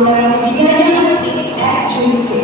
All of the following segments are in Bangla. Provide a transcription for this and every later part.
আমরা বিদায় জানাচ্ছি এক যুগকে।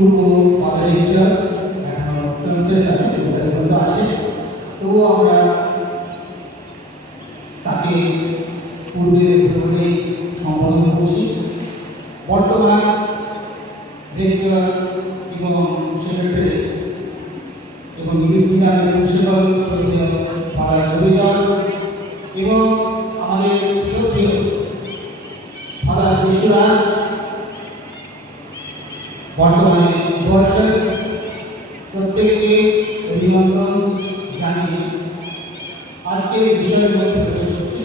পূর্ব মাদারিটা এখন চলছে আছে, তো আমরা তাকে পূর্বে সম্বোধন করছি। বর্তমান ডিরেক্টর এবং সেক্রেটারি এবং ইংলিশ মিডিয়ামের প্রিন্সিপাল এবং আমাদের শ্রদ্ধেয় ফাদার বিশ্বরাজ বর্তমানে বর্ষের প্রত্যেককে অভিনন্দন জানিয়ে আজকে বিষয়ের মধ্যে প্রবেশ করছি।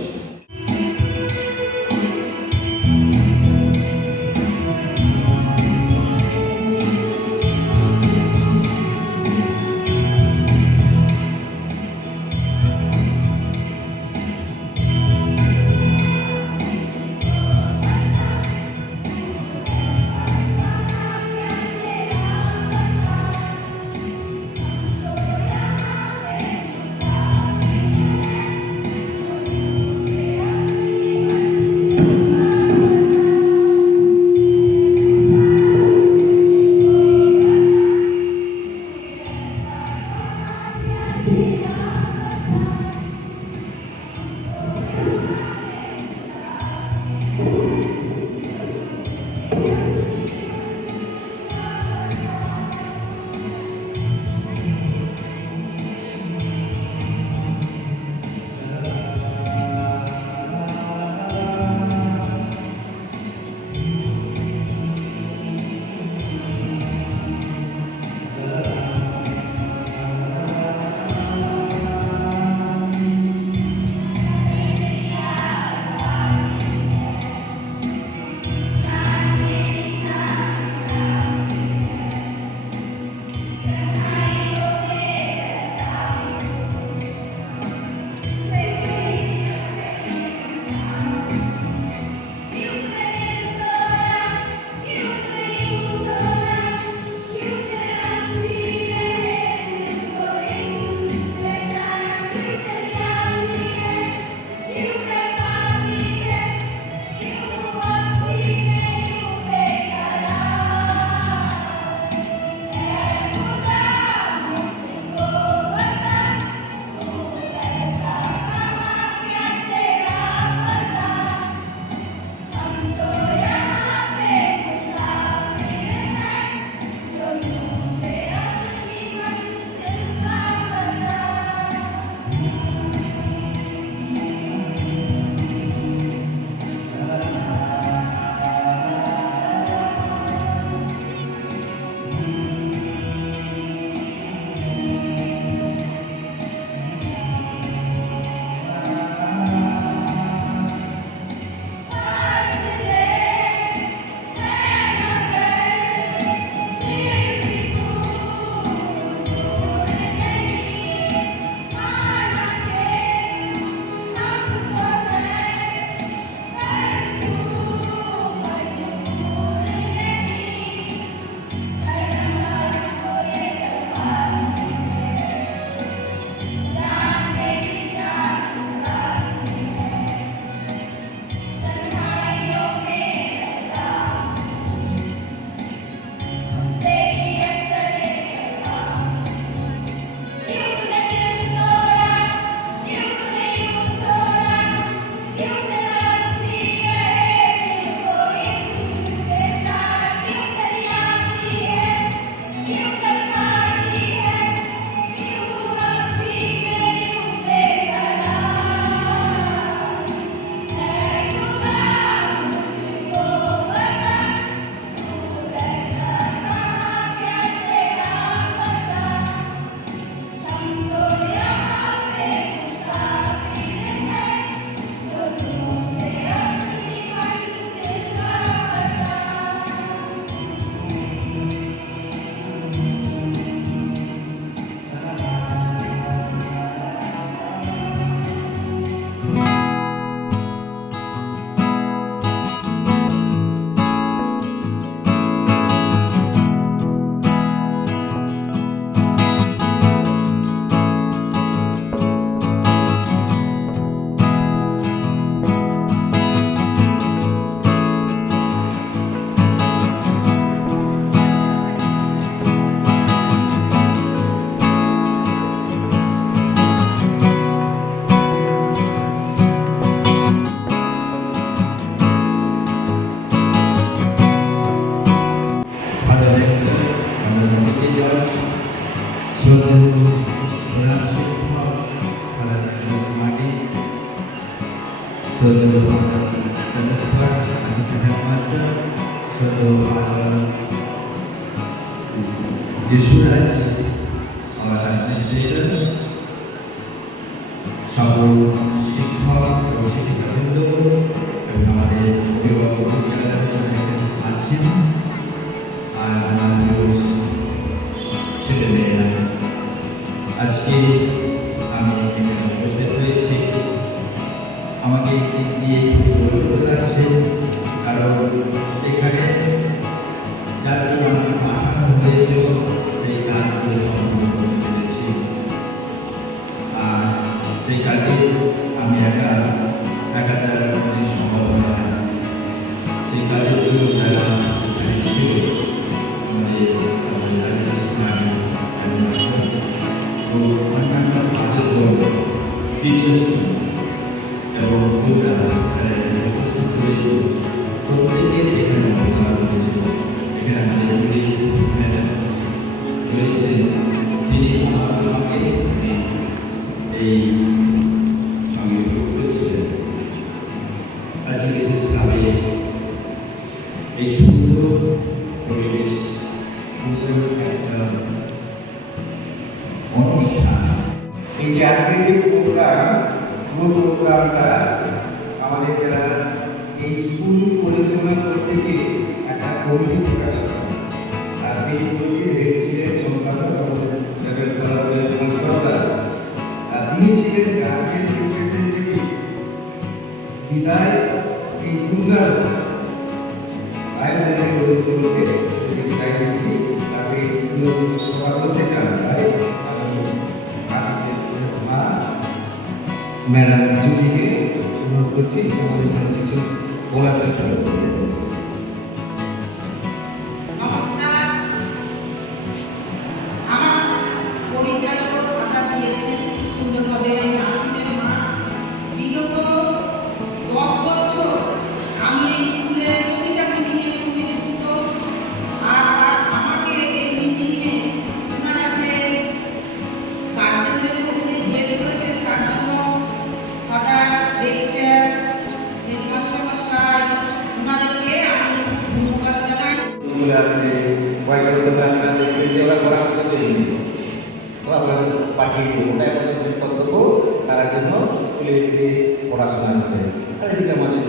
Assistant Headmaster, Jeshuraj, our Administrator, সকল শিক্ষক এবং শিক্ষিকাবৃন্দ এবং আমাদের অভিভাবক আছেন আর আমাদের ছেলেমেয়েরা, আজকে আমি এখানে উপস্থিত হয়েছি। আমাকে দিক দিয়ে গর্বিত লাগছে, কারণ এখানে যার জন্য আমাকে পাঠানো হয়েছিল সেই কাজগুলো সম্পূর্ণ করে ফেলেছি। আর সেই কাজে আমি একা দ্বারা কোনোদিন সম্ভব হয় না। সেই কাজের জন্য যারা এখানে ছিল আমাদের ও অন্যান্য কাজের দল, টিচার্স এবং উপস্থিত হয়েছিল, প্রত্যেকের এখানে অবদান রয়েছে। এখানে আমাদের ম্যাডাম রয়েছেন, তিনি আমার সঙ্গে এই সঙ্গে যুক্ত ছিলেন। আজকে বিশেষভাবে এই সুন্দর পরিবেশ, সুন্দর একটা অনুষ্ঠান, এই যে আজকের যে প্রোগ্রাম, পুরো প্রোগ্রামটা আমাদের যারা এই স্কুল পরিচালনা করতে গিয়ে একটা কমিটি প্রকাশ করা, আর সেই কমিটির হেড ছিলেন সম্পাদক আমাদের ফলাফলের সরকার, আর তিনি ছিলেন গার্জেন রিপ্রেজেন্টেটিভ বিদায় এই দুর্গার আয়োজনের লোকগুলোকে বিদায় দিচ্ছি। তাকে সবার করতে চান তাই ম্যাডাম জুলিকে অনুরোধ করছি আমাদের জন্য কিছু বলার চেষ্টা করবেন। নমস্কার, আমার পরিচালক কথা দিয়েছেন সুন্দরভাবে নাতিনের মা। বিগত 10 বছর আমি এই স্কুলের প্রতিটা মিটিংয়ের সঙ্গে যুক্ত, আর আমাকে এই মিটিংয়ে ওনারা যে গার্জেনদের মধ্যে যে বের করেছেন তার জন্য ফাদার, রেক্টর, হেডমাস্টার মশাই, ওনাদেরকে আমি ধন্যবাদ জানাই। স্কুলে আসছে পয়সা দিতে পারেন না, দেখবেন ওরা করার মতো চলে তো আপনাদের পাঠিয়ে দেবো, ওটাই আমাদের কর্তব্য। তারা জন্য স্কুলে এসে পড়াশোনা করে। আর এদিকে আমাদের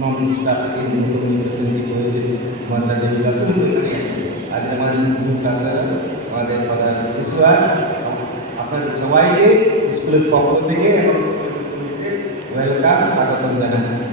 নন স্টাফকে রিপ্রেজেন্টেটিভ হয়েছে মাস্টার যেগুলো সুন্দর করে আছে। আজ আমাদের ক্লাসের আমাদের ফাদার ইসরাত, আপনাদের সবাইকে স্কুলের পক্ষ থেকে এবং ওয়েলকাম, স্বাগতম জানাচ্ছি।